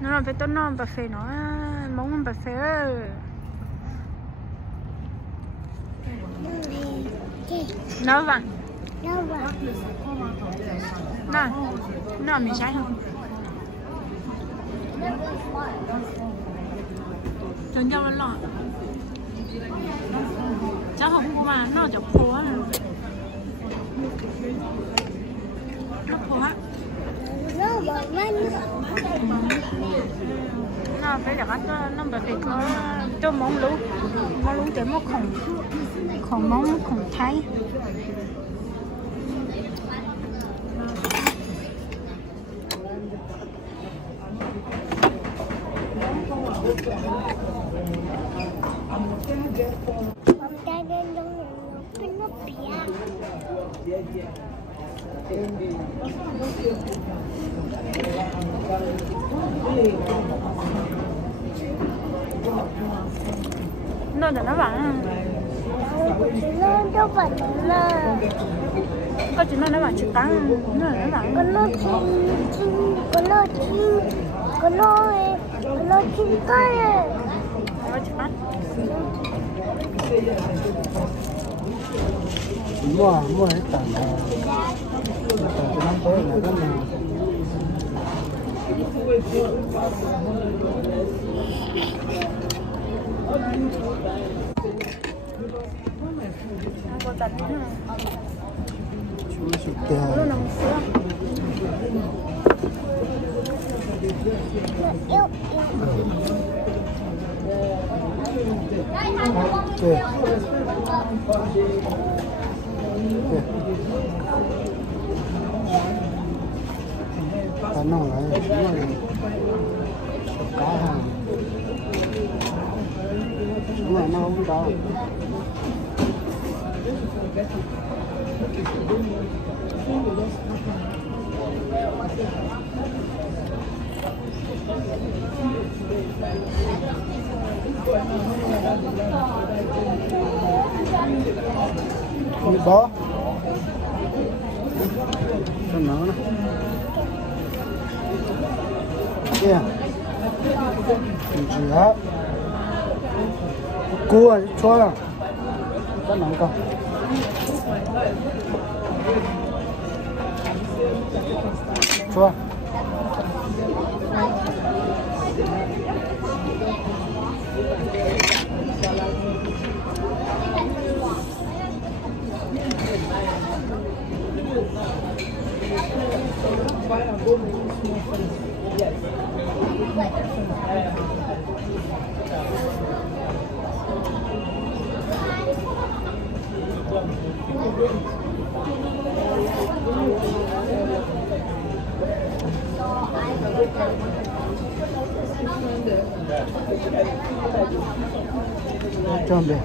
nó là phải tốn nó bà phê nó món bà phê nó vậy nó mình sai không chân cho nó lọt cháu không mà nó chọc khô á nó khô á nó phải đặt nó bởi vì có cho món lú để nó không món không thấy nó để nó bạn nó vẫn là có chuyện nó bạn chịu tăng nó để nó bạn con nó chim cái nó chịu tăng mua hết tận năm tới là cái nào có tận chú sụt kè nó nằm sữa nó lại cá hàng nhưng mà nó không có đi bó cho nó nè kia gì hết cua cho rất nóng cơ cho tròn đẹp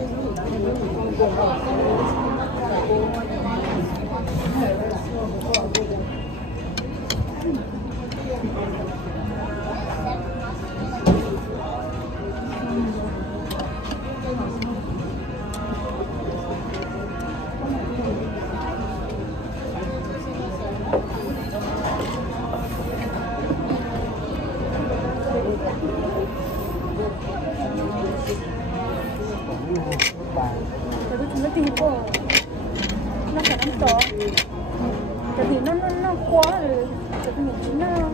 nó tìm cô nó phải ăn to tại vì nó quá rồi tại vì nó là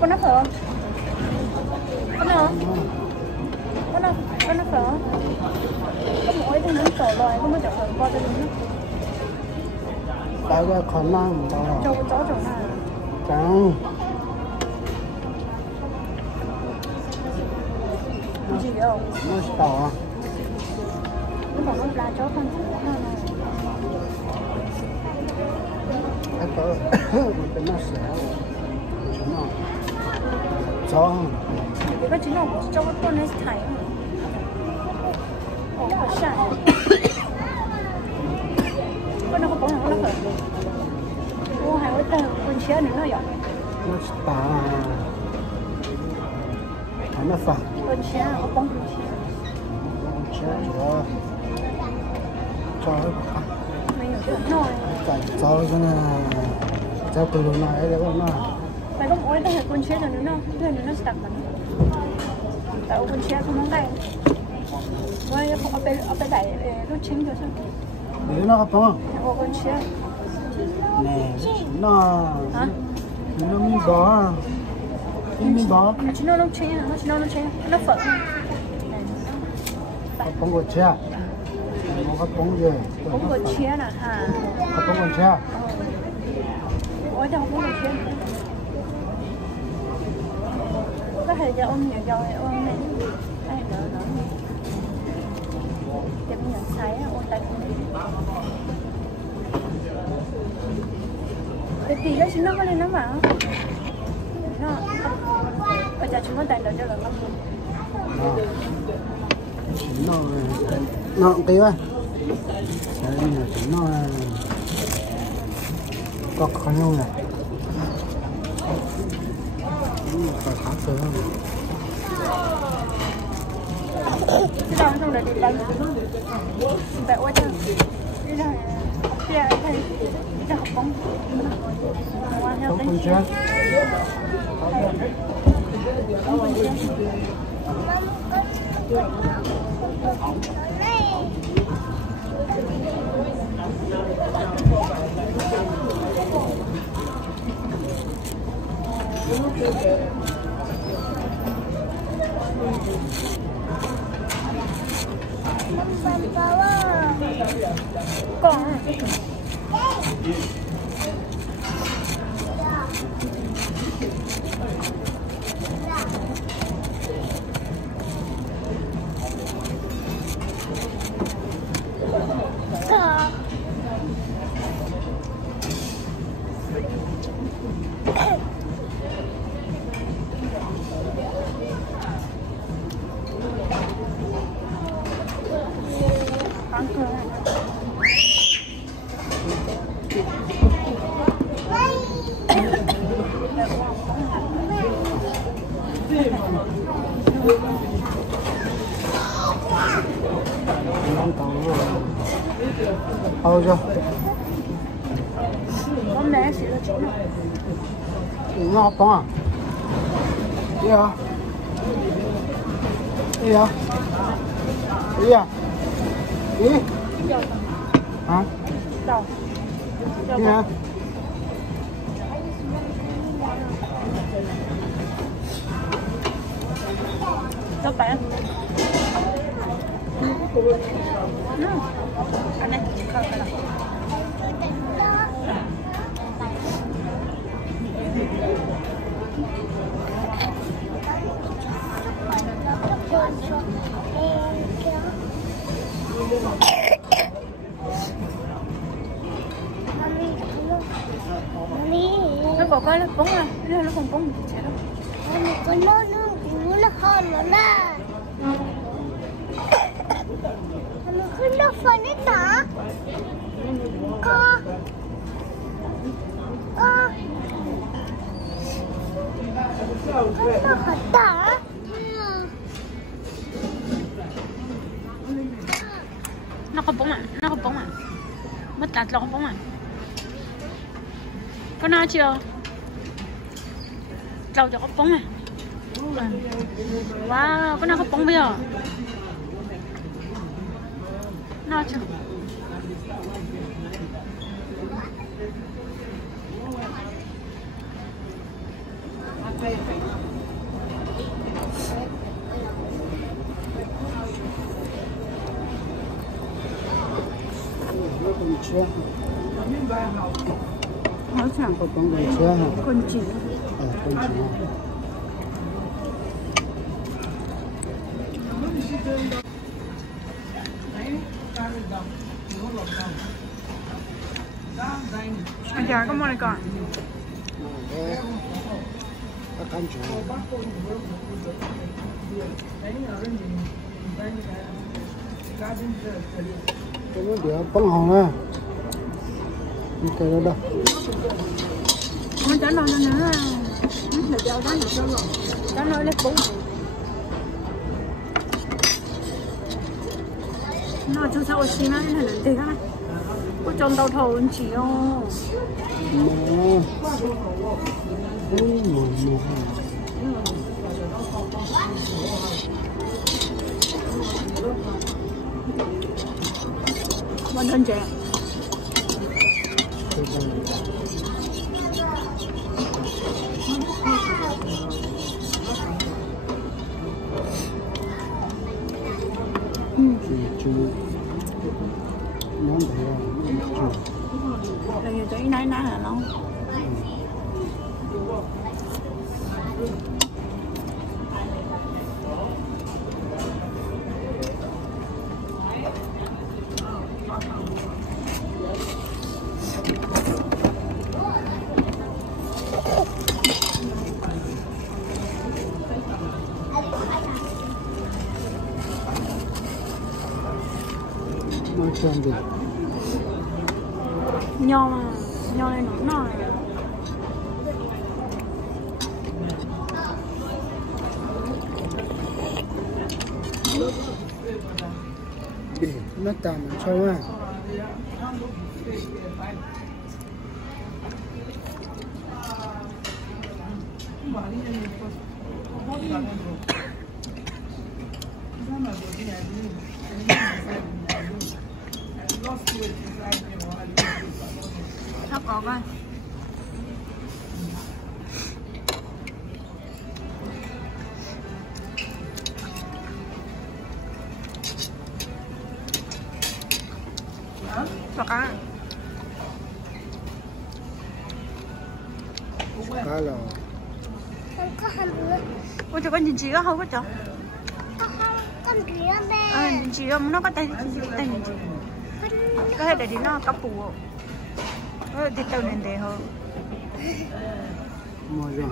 có nó phở có nó phở có mỗi thứ nó phở rồi không có chọn phở qua cho nó tại cái con năng đó cho cái chó nào chẳng gì đâu nó tỏ nó bảo nó là chó con cái cỡ cái nó sẽ chúng nó chó cái chính là cho cái con này thải好善con nó có bóng nó khởi ô hay có tên con chia nữa nó dọn nó tỏ nó phẳng con chia có bóng con chia cho mình ở chỗ nồi cảnh cho cái này Cháu từ lúc này đấy nó. Mày không ối tao hay con chia rồi nữa, thôi nữa nó sạch mà. Tao con chia không mong đây. Vậy không ở bên này nó chín rồi sao? Để nó không? Ô con chia. Nè, nó. Hả? Nó mi bò. Mi bò. Nó chỉ nó chín, nó phở. Có bông của chia. Có bông gì? Bông của chia nè hả? Có bông của chia. Ôi đâu bông của chia. Có thể cho ông nhiều rồi ông này. Ai đỡ. Để mình nhận sai á, ôn tay. Cái tí đó chúng nó có lên nó mà. Nó. Bây giờ chúng nó tay đỡ cho lần lắm. Nó kêu á. Nó có khó nhau này. Phải khá sớm. Cái đó trong này đi đánh. Vậy ôi trời. Đây là kia thầy. Đây là học bóng. Không con chết. Không con chết. Con chưa? con mẹ xịt là chỗ nào? Nó học à? Đi à? Đi à? Đi à? Đi? Hả? Đâu? Đi hả? Các bạn. Anh này chỉ không phải là. Nó có cái bóng à, nó không bóng gì chết đâu. Con nó hơn nữa nè. Nó phân đấy hả? Con nó hả ta? Nó có bóng à, mất tạt lọ bóng à. Có nào chưa? Trâu cho có bóng à. Wow, có nào có bóng bây giờ? Nào chưa? Con chưa? Nói chẳng Có con chưa hả? con chỉ. Con chưa. Anh chào có món này còn. Các con chưa. Cái nó đĩa bông hồng à. Cái đó đâu? Con chán đâu nữa. Nó cho đó là cho rồi. Chán nói lấy bún. Nó cho sao xí mà nên là tiền á. Có tròn đầu thầu chỉ ô. Nè. mùa 완전 제. chú món thế chú Là nhiều chỗ nái nái hả nó? nói chuyện được Nho mà, nho này nó nổi. nó tạm cho mà Sao có coi. Sao cá? cá là Con có hầm nữa. Ôi trời, con nhìn chị có không có chỗ? Con kia Ờ, bè. nhìn chị không, nó có tay nhìn chị. Có thể để đi nó cắp bù. Thì tao nên để hơn. mùa rồi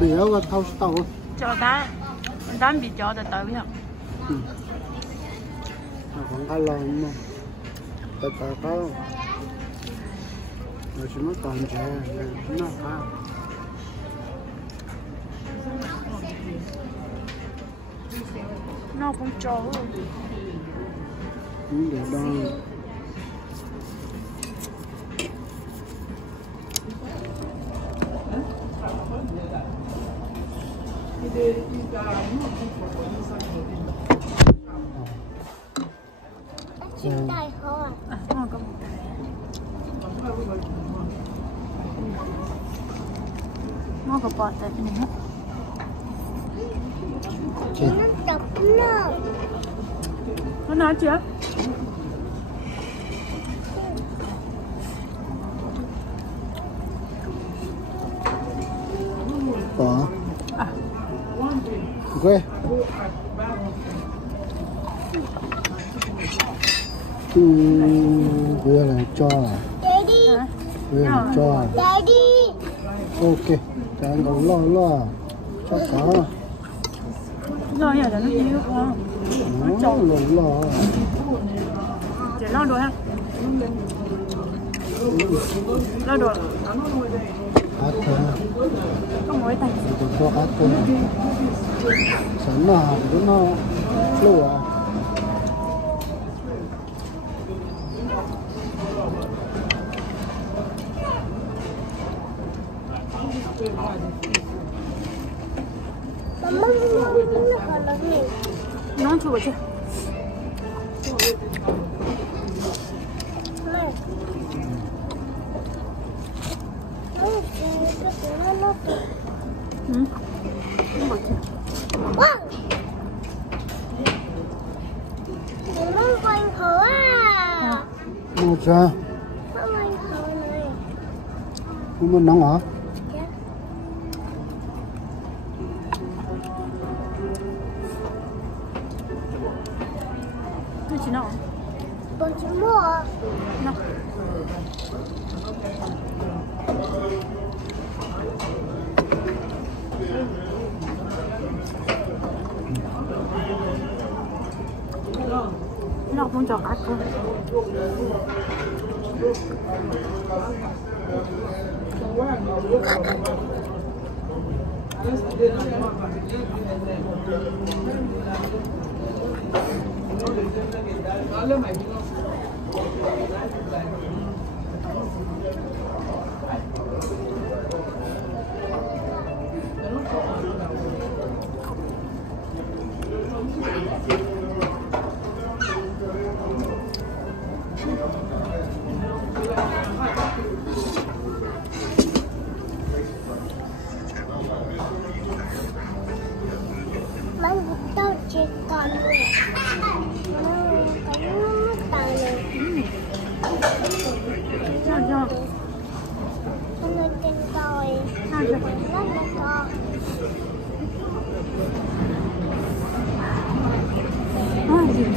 bữa có thâu tàu Cho ta, đám bị cho tới biết không? còn cá lòn mà tại cá rồi chúng nó còn trẻ nó cá Nó cũng cho. những để đo Trên đài hoa. À, ngon có một cái. Ngon có bọt tại bên này hết. Nó đập nó. Nó nói chưa? bỏ À, quê vừa là cho Daddy. vừa là cho Daddy. ok chẳng còn lo cho cá rồi giờ là nó nhiều quá. nó lo Để lo đồ ha. Lo đồ. cá thơm Có mỗi tay. thì cho cá thơm sẵn mà nó lùa Mama nó còn là gì? Nó chua chưa? Mẹ. Nó Ừ. Nó bột chưa? wow. Nó quanh hồ à. mua ra Nó quanh hồ này. không muốn nóng hả Dạ. Nó chỉ nó. Bố chỉ mua. Nó. Nó không cho cắt thôi.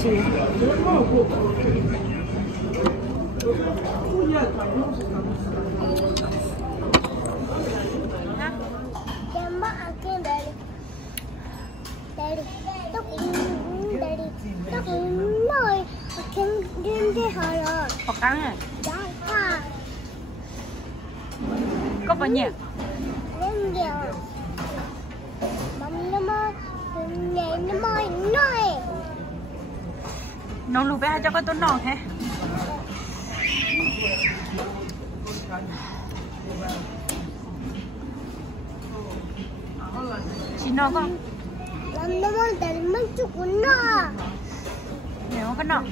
chị. Em bắt ăn cái đây tóc nồi cái đi hỏi rồi Có cắn này. đó à Có bao nhiêu? lên nhiều mắm nó mơ nhảy nó mời nồi Nấu lù bé cho có tốt ngon thế. Chị nó con. làm nó mơ tại mấy chút của nó Nếu có nó.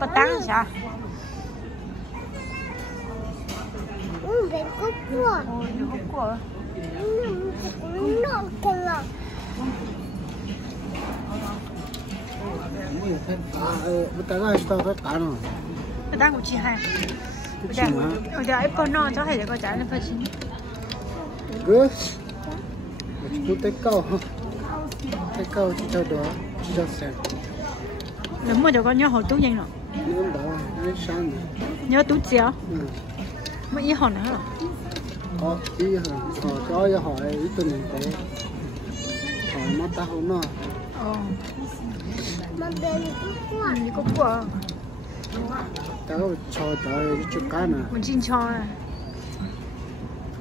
Có tăng sao? về cốc của Ôi, được của. nó cần là bữa tay cái tao rất cá rồi. Cái tăng của chị hai. Cái gì mà? Ở đây em con non cho hay để con trả lên phần chín. Good. Chúng tay câu cho đó cho xem. Nếu mà cho con nhớ hồi túi nhanh rồi. Nếu đó nó sáng rồi. Nhớ túi chéo. Ừ. Mới ý hòn nữa rồi. Có ý hả? Cho hỏi ý tôi nhìn thấy. Hỏi nó ta không nó. mà về cốc của Như có của. Tao cho tới chút cá nè. Mình xin cho này.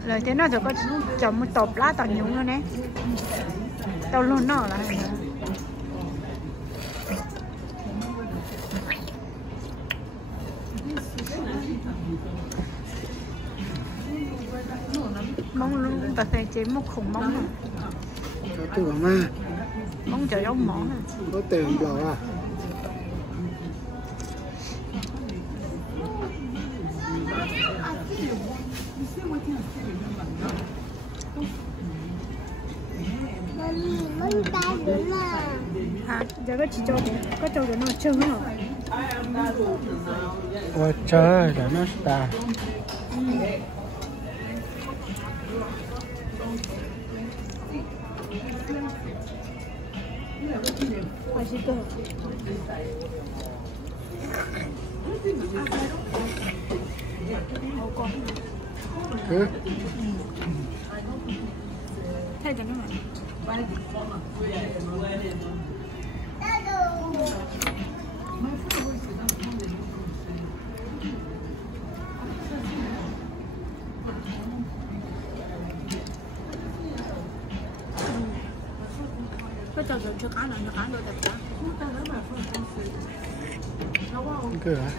Lời thế nào rồi có chọn một tộp lá tàu nhúng nữa nè. Tàu luôn nó là mong luôn ta phải chế một khủng mong rồi. Cho tôi vào ma. Mong trời đông mỏ này. Có tiền bỏ à? mình ta nữa là Hả? Giờ có chỉ cho có cho nó trứng rồi. Ôi trời ơi, nó ta. 맛있어. 먹어. Thế? 해야 되는 거야. cái trò chuyện cho cá là nó cá được đẹp cả. Cái hả?